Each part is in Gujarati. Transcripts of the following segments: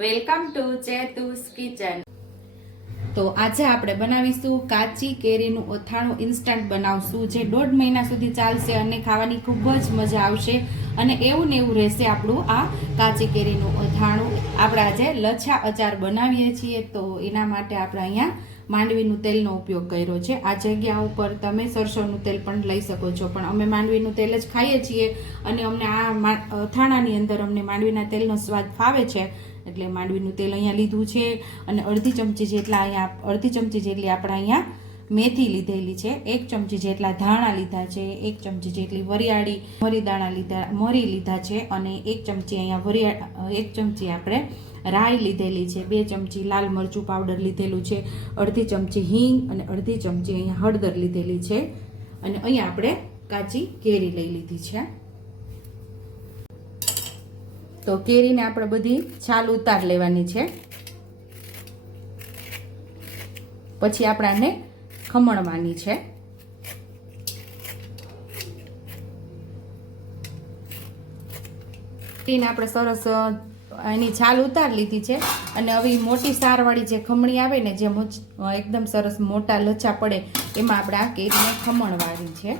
Welcome to ચેતુસ kitchen. તો આજે આપણે બનાવીશું કાચી કેરીનું અથાણું ઇન્સ્ટન્ટ બનાવશું, જે દોઢ મહિના સુધી ચાલશે અને ખાવાની ખૂબ જ મજા આવશે. અને એવું ને એવું રહેશે આપણું આ કાચી કેરીનું અથાણું. આપણે આજે લચ્છા અચાર બનાવીએ છીએ, તો એના માટે આપણે અહીંયા માંડવીનું તેલનો ઉપયોગ કર્યો છે. આ જગ્યા ઉપર તમે સરસોનું તેલ પણ લઈ શકો છો, પણ અમે માંડવીનું તેલ જ ખાઈએ છીએ. અને અમને આ અથાણાની અંદર અમને માંડવીના તેલનો સ્વાદ ફાવે છે એટલે માંડવીનું તેલ અહીંયા લીધું છે અને અડધી ચમચી જેટલા અહીંયા, અડધી ચમચી જેટલી આપણે અહીંયા મેથી લીધેલી છે, એક ચમચી જેટલા ધાણા લીધા છે, એક ચમચી જેટલી વરિયાળી, મરી દાણા લીધા, મરી લીધા છે અને એક ચમચી અહીંયા વરિયા, એક ચમચી આપણે રાઈ લીધેલી છે, બે ચમચી લાલ મરચું પાવડર લીધેલું છે, અડધી ચમચી હિંગ અને અડધી ચમચી અહીંયા હળદર લીધેલી છે અને અહીંયા આપણે કાચી કેરી લઈ લીધી છે. તો કેરીને આપણે બધી છાલ ઉતાર લેવાની છે. પછી આપણાને ખમણવાની છે. કેરીને આપણે સરસ એની છાલ ઉતાર લીધી છે અને હવે મોટી સારવાળી જે ખમણી આવે ને જે એકદમ સરસ મોટા લચ્છા પડે, એમાં આપણે આ કેરીને ખમણવાની છે.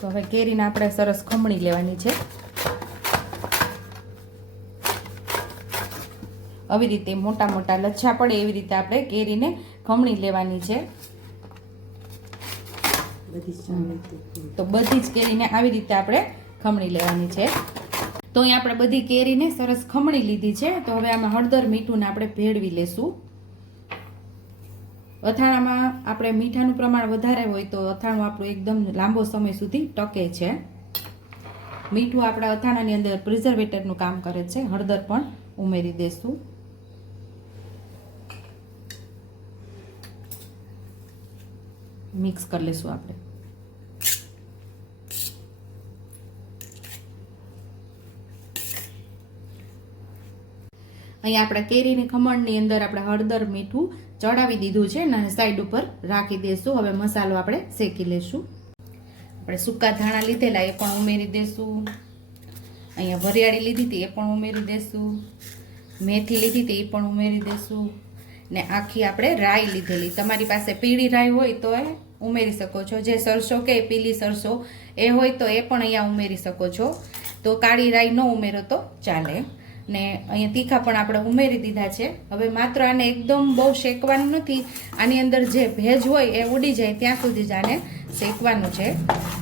તો હવે કેરીને આપણે સરસ ખમણી લેવાની છે. આવી રીતે મોટા મોટા લચ્છા પડે એવી રીતે આપણે કેરીને ખમણી લેવાની છે. તો બધી જ કેરીને આવી રીતે આપણે ખમણી લેવાની છે. તો અહીં આપણે બધી કેરીને સરસ ખમણી લીધી છે. તો હવે આમાં હળદર મીઠું ને આપણે ભેળવી લેશું. અથાણામાં આપણે મીઠાનું પ્રમાણ વધારે હોય તો અથાણું આપણું એકદમ લાંબો સમય સુધી ટકે છે. મીઠું આપણા અથાણાની અંદર પ્રિઝર્વેટરનું કામ કરે છે. હળદર પણ ઉમેરી દેશું. મિક્સ કરી લેશું આપણે. અહીંયા આપણે કેરીની ખમણની અંદર આપણે હળદર, મીઠું ચડાવી દીધું છે અને સાઈડ ઉપર રાખી દઈશું હવે મસાલો આપણે શેકી લેશું. આપણે સૂકા ધાણા લીધેલા એ પણ ઉમેરી દેશું. અહીંયા વરિયાળી લીધી હતી એ પણ ઉમેરી દેશું. મેથી લીધી હતી એ પણ ઉમેરી દેશું. ને આખી આપણે રાઈ લીધેલી. તમારી પાસે પીળી રાઈ હોય તો એ ઉમેરી શકો છો. જે સરસો કે પીલી સરસો એ હોય તો એ પણ અહીંયા ઉમેરી શકો છો. તો કાળી રાઈ ન ઉમેરો તો ચાલે. ને અહીંયા તીખા પણ આપણે ઉમેરી દીધા છે. હવે માત્ર આને એકદમ બહુ શેકવાનું નથી. આની અંદર જે ભેજ હોય એ ઉડી જાય ત્યાં સુધી જ આને શેકવાનું છે.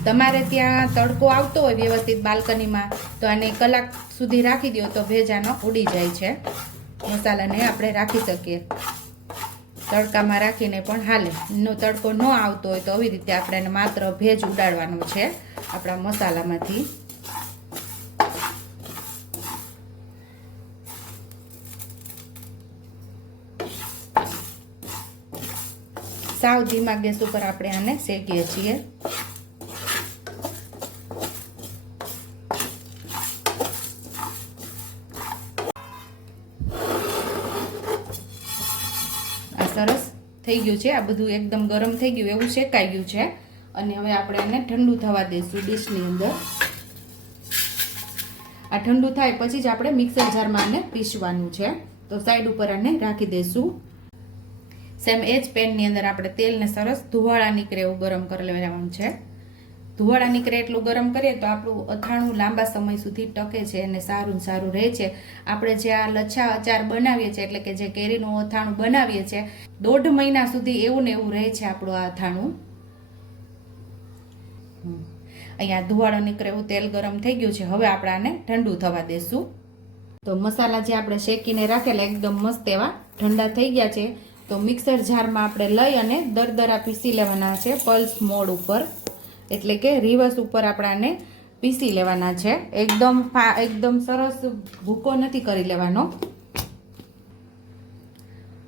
તમારે ત્યાં તડકો આવતો હોય વ્યવસ્થિત બાલ્કનીમાં, તો આને કલાક સુધી રાખી દો તો ભેજ આનો ઉડી જાય છે. મસાલાને આપણે રાખી શકીએ. તડકામાં રાખીને પણ હાલે. નો તડકો ન આવતો હોય તો આવી રીતે આપણે માત્ર ભેજ ઉડાડવાનો છે આપણા મસાલામાંથી. સાવ ધીમા ગેસ ઉપર આપણે આને શેકીએ છીએ. સરસ થઈ ગયું છે. આ બધું એકદમ ગરમ થઈ ગયું, એવું શેકાઈ ગયું છે. અને હવે આપણે આને ઠંડુ થવા દઈશું ડીશની અંદર. આ ઠંડુ થાય પછી જ આપણે મિક્સર જારમાં આને પીસવાનું છે. તો સાઈડ ઉપર આને રાખી દઈશું સેમ એ જ પેનની અંદર આપણે તેલને સરસ ધુવાળા નીકળે એવું ગરમ કરી લેવાનું છે. ધુવાળા નીકળે એટલું ગરમ કરીએ તો આપણું અથાણું લાંબા સમય સુધી ટકે છે અને સારું સારું રહે છે. આપણે જે આ લચ્છા અચાર બનાવીએ છીએ, એટલે કે જે કેરીનું અથાણું બનાવીએ છીએ, દોઢ મહિના સુધી એવું ને એવું રહે છે આપણું આ અથાણું. અહીંયા ધુવાળો નીકળે એવું તેલ ગરમ થઈ ગયું છે. હવે આપણે આને ઠંડુ થવા દેશું. તો મસાલા જે આપણે શેકીને રાખેલા, એકદમ મસ્ત એવા ઠંડા થઈ ગયા છે. તો મિક્સર જારમાં આપણે લઈ અને દરદરા પીસી લેવાના છે પલ્સ મોડ ઉપર. એટલે કે રિવર્સ ઉપર આપણે આને પીસી લેવાના છે. એકદમ એકદમ સરસ ભૂકો નથી કરી લેવાનો.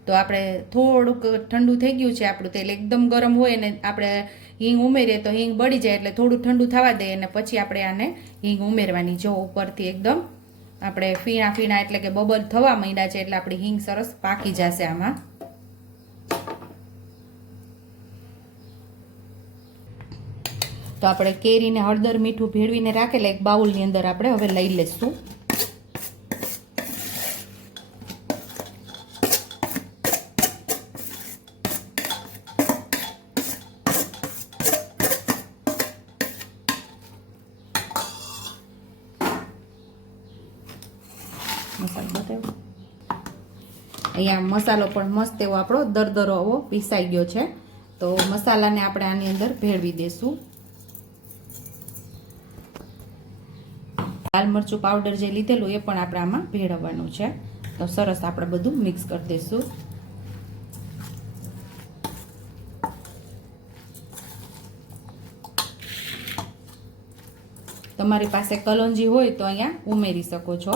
તો આપણે થોડુંક ઠંડુ થઈ ગયું છે આપણું તેલ એકદમ ગરમ હોય અને આપણે હિંગ ઉમેરીએ તો હિંગ બળી જાય એટલે થોડું ઠંડુ થવા દઈએ અને પછી આપણે આને હિંગ ઉમેરવાની જો ઉપરથી એકદમ આપણે ફીણા ફીણા એટલે કે બબલ થવા માંડ્યા છે એટલે આપણી હિંગ સરસ પાકી જશે આમાં. આપણે કેરીને હળદર મીઠું ભેળવીને રાખેલા એક બાઉલની અંદર આપણે હવે લઈ લઈશું. અહીંયા મસાલો પણ મસ્ત એવો આપણો દરદરો આવો પીસાઈ ગયો છે. તો મસાલાને આપણે આની અંદર ભેળવી દઈશું લાલ મરચું પાવડર જે લીધેલું એ પણ આપણે આમાં ભેળવવાનું છે. તો સરસ આપણે બધું મિક્સ કરી દઈશું. તમારી પાસે કલોંજી હોય તો અહીંયા ઉમેરી શકો છો.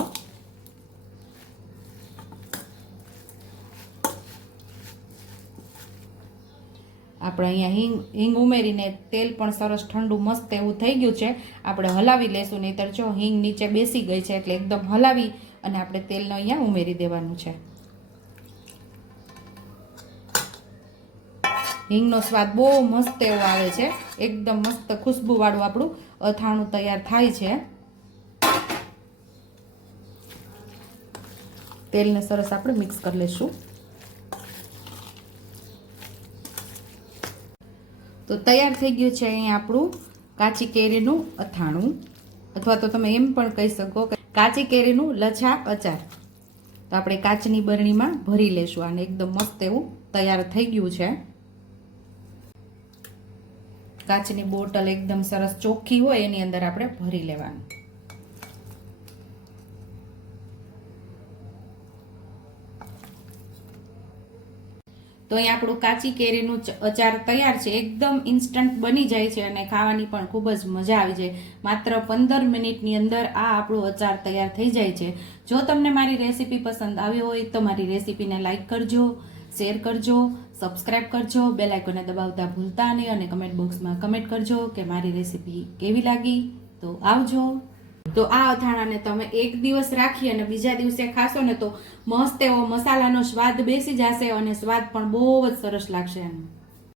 આપણે અહીંયા હિંગ હિંગ ઉમેરીને તેલ પણ સરસ ઠંડુ મસ્ત એવું થઈ ગયું છે. આપણે હલાવી લેશું, નહીતર જો હિંગ નીચે બેસી ગઈ છે એટલે એકદમ હલાવી અને આપણે તેલને અહીંયા ઉમેરી દેવાનું છે. હિંગનો સ્વાદ બહુ મસ્ત એવો આવે છે. એકદમ મસ્ત ખુશ્બુવાળું આપણું અથાણું તૈયાર થાય છે. તેલને સરસ આપણે મિક્સ કરી લઈશું તો તૈયાર થઈ ગયું છે અહીં આપણું કાચી કેરીનું અથાણું. અથવા તો તમે એમ પણ કહી શકો કે કાચી કેરીનું લછાપ અચાર. તો આપણે કાચની બરણીમાં ભરી લેશું અને એકદમ મસ્ત એવું તૈયાર થઈ ગયું છે. કાચની બોટલ એકદમ સરસ ચોખ્ખી હોય એની અંદર આપણે ભરી લેવાનું. તો અહીં આપણું કાચી કેરીનું અચાર તૈયાર છે. એકદમ ઇન્સ્ટન્ટ બની જાય છે અને ખાવાની પણ ખૂબ જ મજા આવી જાય. માત્ર પંદર મિનિટની અંદર આ આપણું અચાર તૈયાર થઈ જાય છે. જો તમને મારી રેસીપી પસંદ આવી હોય તો મારી રેસીપીને લાઇક કરજો, શેર કરજો, સબસ્ક્રાઇબ કરજો, બેલ આઇકોને દબાવતા ભૂલતા નહીં અને કમેન્ટ બોક્સમાં કમેન્ટ કરજો કે મારી રેસીપી કેવી લાગી. તો આવજો. તો આ અથાણાને તમે એક દિવસ રાખી અને બીજા દિવસે ખાશો ને તો મસ્ત એવો મસાલાનો સ્વાદ બેસી જશે અને સ્વાદ પણ બહુ જ સરસ લાગશે એનો